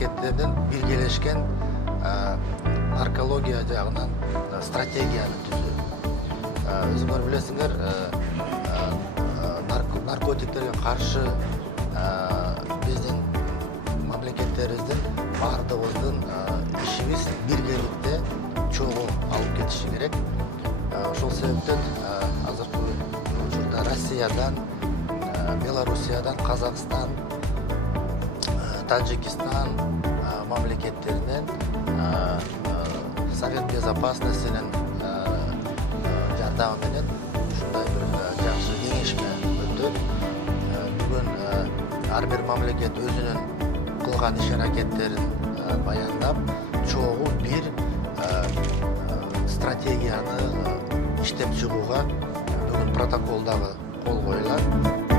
мамлекеттердин биргелешкен наркология жагынан стратегияны түзүү. Өзүңөр билесиңер, наркотиктерге каршы биздин мамлекеттерибиздин баардыгыбыздын ишибиз биргеликте чогуу алып кетиши керек. Ошол себептен азыркы учурда Россиядан, Белоруссиядан, Казакстан, Таджикистан мамлекеттеринен Совет Безопасностьнин жардамы менен ушундай бир жакшы кеңешме өтөт. Бүгүн ар бир мамлекет өзүнүн кылган иш-аракеттерин баяндап, чогуу бир стратегияны иштеп чыгууга бүгүн протокол дагы кол коюлат.